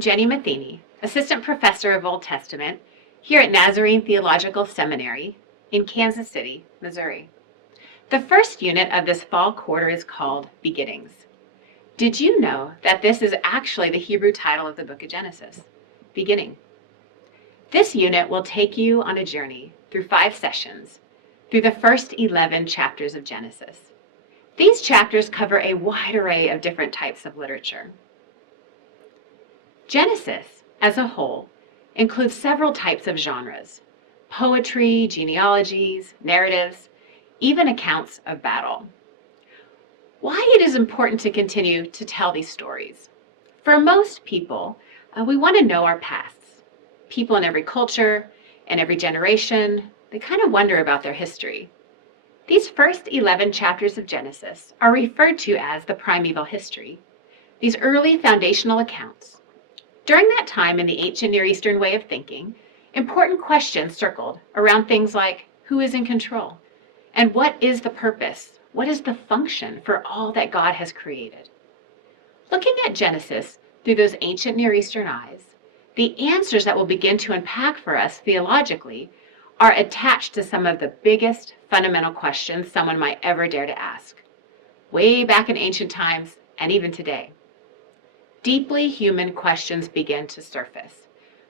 I'm Jenny Matheny, Assistant Professor of Old Testament here at Nazarene Theological Seminary in Kansas City, Missouri. The first unit of this fall quarter is called Beginnings. Did you know that this is actually the Hebrew title of the book of Genesis? Beginning. This unit will take you on a journey through 5 sessions through the first 11 chapters of Genesis. These chapters cover a wide array of different types of literature. Genesis, as a whole, includes several types of genres: poetry, genealogies, narratives, even accounts of battle. Why it is important to continue to tell these stories? For most people, we want to know our pasts. People in every culture and every generation, they kind of wonder about their history. These first 11 chapters of Genesis are referred to as the primeval history, these early foundational accounts. During that time in the ancient Near Eastern way of thinking, important questions circled around things like who is in control and what is the purpose, what is the function for all that God has created. Looking at Genesis through those ancient Near Eastern eyes, the answers that will begin to unpack for us theologically are attached to some of the biggest fundamental questions someone might ever dare to ask, way back in ancient times and even today. Deeply human questions begin to surface.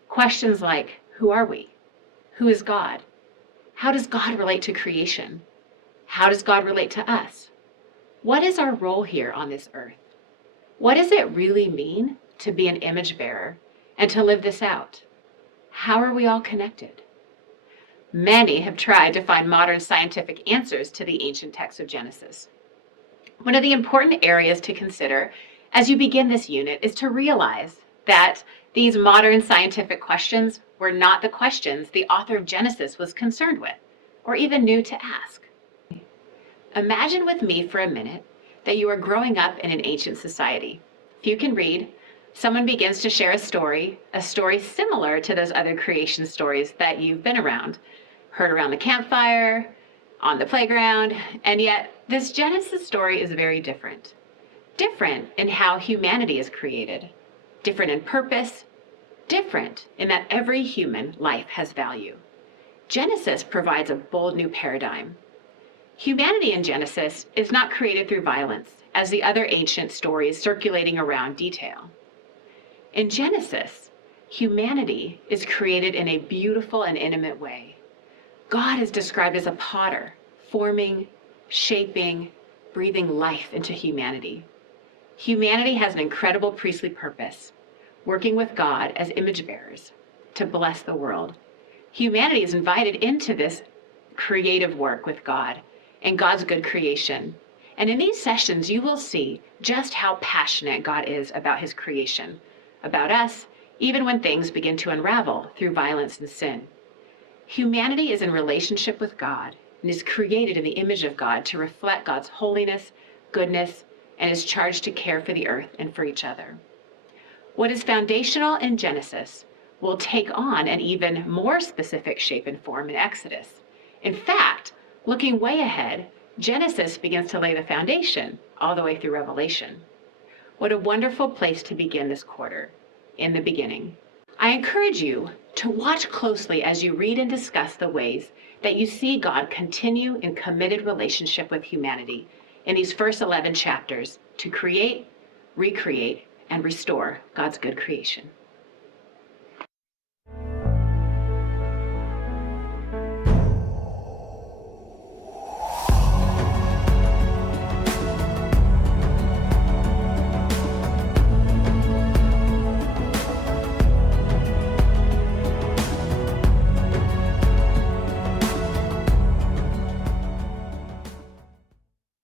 Questions like, who are we? Who is God? How does God relate to creation? How does God relate to us? What is our role here on this earth? What does it really mean to be an image bearer and to live this out? How are we all connected? Many have tried to find modern scientific answers to the ancient text of Genesis. One of the important areas to consider as you begin this unit is to realize that these modern scientific questions were not the questions the author of Genesis was concerned with, or even knew to ask. Imagine with me for a minute that you are growing up in an ancient society. If you can read, someone begins to share a story similar to those other creation stories that you've been around, heard around the campfire, on the playground, and yet this Genesis story is very different. Different in how humanity is created, different in purpose, different in that every human life has value. Genesis provides a bold new paradigm. Humanity in Genesis is not created through violence, as the other ancient stories circulating around detail. In Genesis, humanity is created in a beautiful and intimate way. God is described as a potter, forming, shaping, breathing life into humanity. Humanity has an incredible priestly purpose, working with God as image bearers to bless the world. Humanity is invited into this creative work with God and God's good creation. And in these sessions, you will see just how passionate God is about his creation, about us, even when things begin to unravel through violence and sin. Humanity is in relationship with God and is created in the image of God to reflect God's holiness, goodness, and is charged to care for the earth and for each other. What is foundational in Genesis will take on an even more specific shape and form in Exodus. In fact, looking way ahead, Genesis begins to lay the foundation all the way through Revelation. What a wonderful place to begin this quarter, in the beginning. I encourage you to watch closely as you read and discuss the ways that you see God continue in committed relationship with humanity in these first 11 chapters to create, recreate, and restore God's good creation.